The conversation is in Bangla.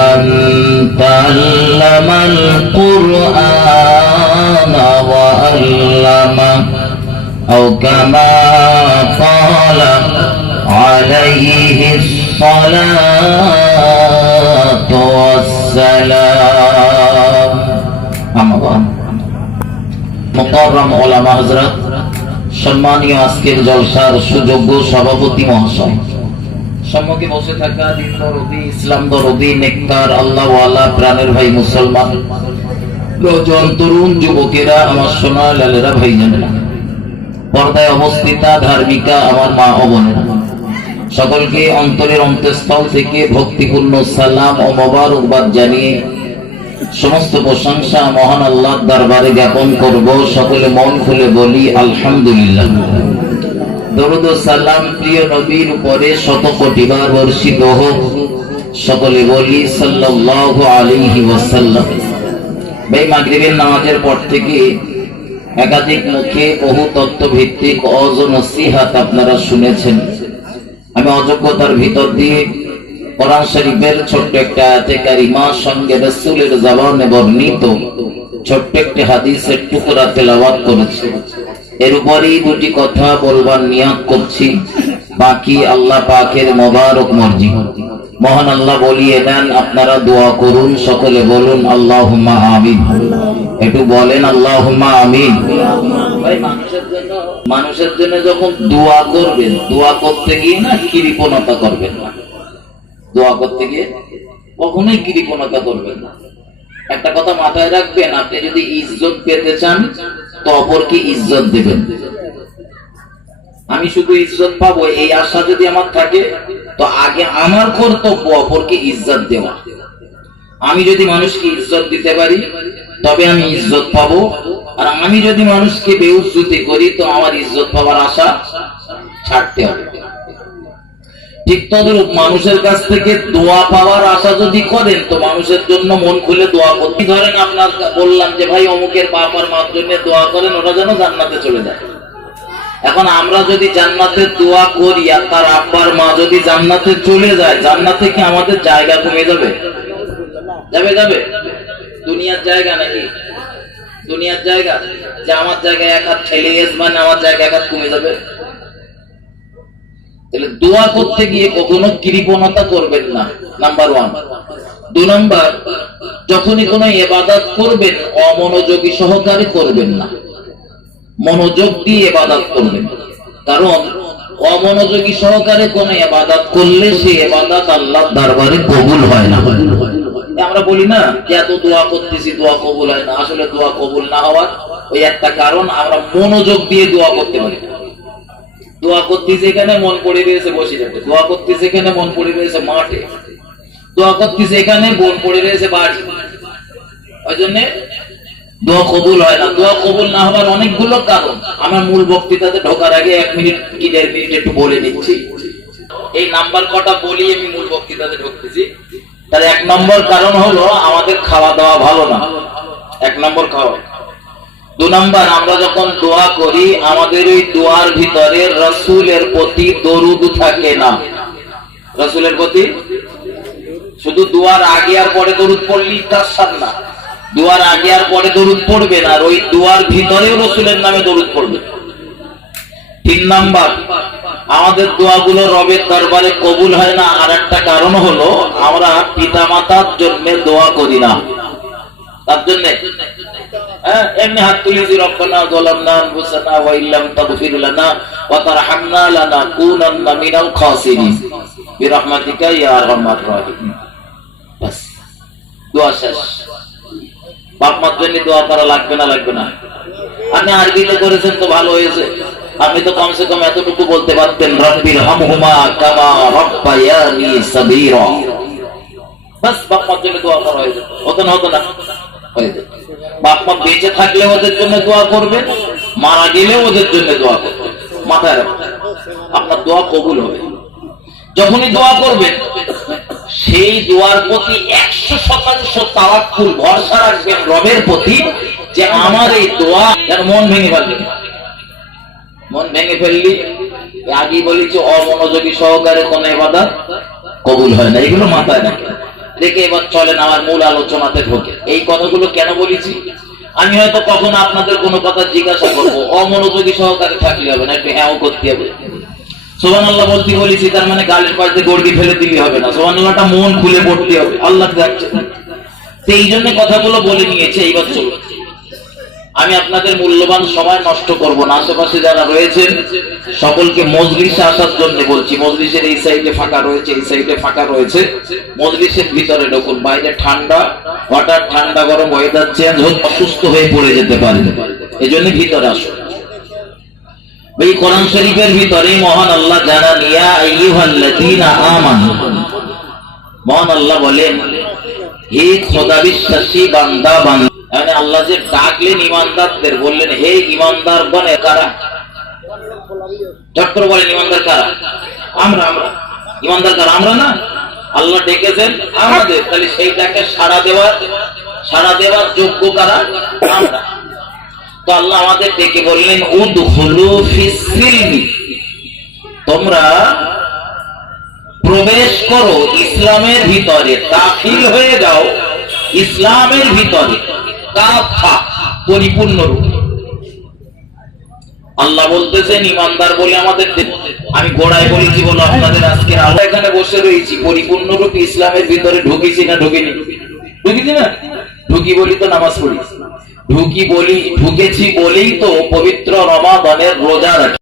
من تعلم القرآن وعلمه أو كما قال عليه الصلاة والسلام. মুহতারাম ওলামা হযরত, সম্মানীয় আজকের জলসার সুযোগ্য সভাপতি মহাশয়, সম্মুখে বসে থাকা দিন দরদি, ইসলাম দরদি, নেককার আল্লাহওয়ালা প্রাণের ভাই মুসলমান, রজন তরুণ যুবকেরা, আমার সোনা লালেরা, ভাইজানেরা, পর্দায় অবস্থিতা ধার্মিকা আমার মা ও বোনেরা, সকলকে অন্তরের অন্তঃস্থল থেকে ভক্তিপূর্ণ সালাম ও মোবারকবাদ জানিয়ে সমস্ত প্রশংসা মহান আল্লাহর দরবারে জ্ঞাপন করব। সকলে মন খুলে বলি আলহামদুলিল্লাহ। দরুদ ও সালাম প্রিয় নবীর উপরে শত কোটিবার বর্ষিত হোক। সকলে বলি সাল্লাল্লাহু আলাইহি ওয়াসাল্লাম। ভাই, মাগরিবের নামাজের পর থেকে একাধিক মুখে বহু তত্ত্ব ভিত্তিক ওয়াজ ও নসিহত আপনারা শুনেছেন। আমি অযোগ্যতার ভিতর দিয়ে কোরআন শরীফের ছোট্ট একটা আয়াতে কারিমা সঙ্গে রাসূলের জবানে বর্ণিত ছোট্ট একটি হাদিসের টুকরা তেলাওয়াত করেছি। এর উপরেই দুটি কথা বলবার নিয়ত করছি, বাকি আল্লাহ পাকের মোবারক মর্জি। মহান আল্লাহ বলিয়ে দেন, আপনারা দোয়া করুন। সকলে বলুন আল্লাহুম্মা আমিন। একটু বলেন আল্লাহুম্মা আমিন। ভাই, মানুষের জন্য যখন দোয়া করবেন, দোয়া করতে গিয়ে না কৃপণতা করবেন না। দোয়া করতে গিয়ে কখনোই কৃপণতা করবেন না। একটা কথা মাথায় রাখবেন, আপনি যদি ইজ্জত পেতে চান তো অপরকে ইজ্জত দেবেন। আমি শুধু ইজ্জত পাবো এই আশা যদি আমার থাকে, তো আগে আমার কর্তব্য অপরকে ইজ্জত দেওয়া। আমি যদি মানুষকে ইজ্জত দিতে পারি তবে আমি ইজ্জত পাবো, আর আমি যদি মানুষকে বেইজ্জতি করি তো আমার ইজ্জত পাওয়ার আশা ছাড়তে হবে। ঠিক তদ্রূপ মানুষের কাছ থেকে দোয়া পাওয়ার আশা যদি করেন তো মানুষের জন্য মন খুলে দোয়া করতে। ধরেন আপনার বললাম যে ভাই অমুকের বাবার মাধ্যমে দোয়া করেন, ওরা যেন জান্নাতে চলে যায়। এখন আমরা যদি জান্নাতে দোয়া করি আর তার আব্বার মা যদি জান্নাতে চলে যায়, জান্নাতে কি আমাদের জায়গা কমে যাবে? যাবে যাবে? দুনিয়ার জায়গা নাকি? দুনিয়ার জায়গা যে আমার জায়গায় এক হাত ঠেলে গেছে মানে আমার জায়গা এক হাত কমে যাবে? তাহলে দোয়া করতে গিয়ে কখনো কৃপণতা করবেন না, নাম্বার ওয়ান। 2 নাম্বার, যখনই কোনো ইবাদত করবেন অমনোযোগী সহকারে করবেন না, মনোযোগ দিয়ে ইবাদত করবেন। কারণ অমনোযোগী সহকারে কোনো ইবাদত করলে সেই ইবাদত আল্লাহর দরবারে কবুল হয় না। আমরা বলি না যে এত দোয়া করতেছি, দোয়া কবুল হয় না। আসলে দোয়া কবুল না হওয়ার ওই একটা কারণ, আমরা মনোযোগ দিয়ে দোয়া করতে পারি না। দোয়া করতেছি এখানে, মন পড়ে রয়েছে বসিরহাটে। দোয়া করতেছি এখানে, মন পড়ে রয়েছে মাঠে। দোয়া করতেছি এখানে, মন পড়ে রয়েছে বাড়ি। ওই জন্য দোয়া কবুল হয় না। দোয়া কবুল না হওয়ার অনেকগুলো কারণ। আমার মূল বক্তৃতাতে ঢোকার আগে 1 মিনিট কি 1.5 মিনিট একটু বলে নিচ্ছি। এই নাম্বার কটা বলি আমি মূল বক্তৃতাতে ঢুকতেছি। তার 1 নম্বর কারণ হলো আমাদের খাওয়া দাওয়া ভালো না। 1 নম্বর খাওয়া। 2 নম্বর, আমরা যখন দোয়া করি আমাদের ওই দোয়ার ভিতরে রাসূলের প্রতি দরুদ থাকে না। রাসূলের প্রতি শুধু দোয়ার আগে আর পরে দরুদ পড়লেই তার সাথ না। দোয়ার আগে আর পরে দরুদ পড়বেন, আর ওই দোয়ার ভিতরেও রাসূলের নামে দরুদ পড়বেন। 3 নম্বর, আমাদের দোয়াগুলো রবের দরবারে কবুল হয় না আর একটা কারণ হলো আমরা পিতামাতার জন্য দোয়া করি না। তার জন্য এমনি হাত তুলেছি, রব্বানা যালামনা আনফুসানা ওয়া ইল্লাম তাগফির লানা ওয়া তারহামনা লানাকুনান্না মিনাল খাসিরিন বিরহমাতিকা ইয়া আরহামার রাহিমিন। বাস, দোয়া শেষ। বাপ মার জন্য দোয়া করা লাগবে না? লাগবে না? আপনি আরবিতে করেছেন তো ভালো হয়েছে। আপনি তো কমসে কম এতটুকু বলতে পারতেন, রব্বির হামহুমা কামা রাব্বায়ানি সাগীরা। বাস, বাপ মার জন্য দোয়া করা হয়েছে। হতো না? হতো না? হয়েছে। বাপ মা বেঁচে থাকলে ওদের জন্য দোয়া করবেন, মারা গেলে ওদের জন্য দোয়া করবেন। মাথায় রাখবেন, আপনার দোয়া কবুল হবে। যখনই দোয়া করবেন সেই দোয়ার প্রতি 100% তাওয়াক্কুল, ভরসা রাখবেন রবের প্রতি, যে আমার এই দোয়া যেন মন ভেঙে ফেলবেন। মন ভেঙে ফেললি, আগে বলি যে অমনোযোগী সহকারে কোন ইবাদত কবুল হয় না। এগুলো মাথায় রাখেন। দেখে এবার চলেন আমার মূল আলোচনাতে ঢোকে। এই কথাগুলো কেন বলেছি, আমি হয়তো কখনো আপনাদের কোনো কথা জিজ্ঞাসা করবো, অমনোযোগী সহকারে থাকলে হবে না, একটু হ্যাঁ করতে হবে। সুবহানাল্লাহ বলতে বলেছি, তার মানে গালের পাশে গর্দি ফেলে দিলে হবে না, সুবহানাল্লাহটা মন খুলে পড়তে হবে, আল্লাহ যাচ্ছে। এই জন্য কথাগুলো বলে নিয়েছে। এইবার চলুন, আমি আপনাদের মূল্যবান সময় নষ্ট করব না। আশেপাশে যারা রয়েছেন সকলকে মজলিসে আসার জন্য বলছি। মজলিসের এই সাইডে ফাঁকা রয়েছে, এই সাইডে ফাঁকা রয়েছে, মজলিসের ভিতরে ঢুকুন। বাইরে ঠান্ডা, হঠাৎ ঠান্ডা গরম ওয়েদার চেঞ্জ হোক, অসুস্থ হয়ে পড়ে যেতে পারে, এই জন্য ভিতরে আসুন। এই কোরআন শরীফের ভিতরে মহান আল্লাহ জানান, ইয়া আইয়ুহাল্লাযীনা আমানু, মহান আল্লাহ বলেন, হে খোদা বিশ্বাসী বান্দা বান্দা। মানে আল্লাহ যে ডাকলেন ইমানদারদের, বললেন হে ইমানদার বনে কারা? চক্র বলেন ইমানদার কারা? আমরা। আমরা ইমানদার কারা? আমরা না, আল্লাহ ডেকেছেন আমাদের, তাহলে সেইটাকে সাড়া দেওয়ার যোগ্য কারা? আমরা। তো আল্লাহ আমাদের ডেকে বললেন উদখুলু ফিস সিলমি, তোমরা প্রবেশ করো ইসলামের ভিতরে, দাখিল হয়ে যাও ইসলামের ভিতরে, কাফা, পরিপূর্ণ রূপে। আল্লাহ বলতেছেন ইমানদার বলে আমাদের, আমি গোড়ায় বলেছি বলো আপনাদের আজকে আমরা এখানে বসে রয়েছি পরিপূর্ণ রূপে ইসলামের ভিতরে ঢুকেছি না ঢুকিনি? ঢুকেছি না? ঢুকি বলি তো নামাজ পড়ি, ঢুকেছি বলেই তো পবিত্র রমাদানের রোজা রাখি।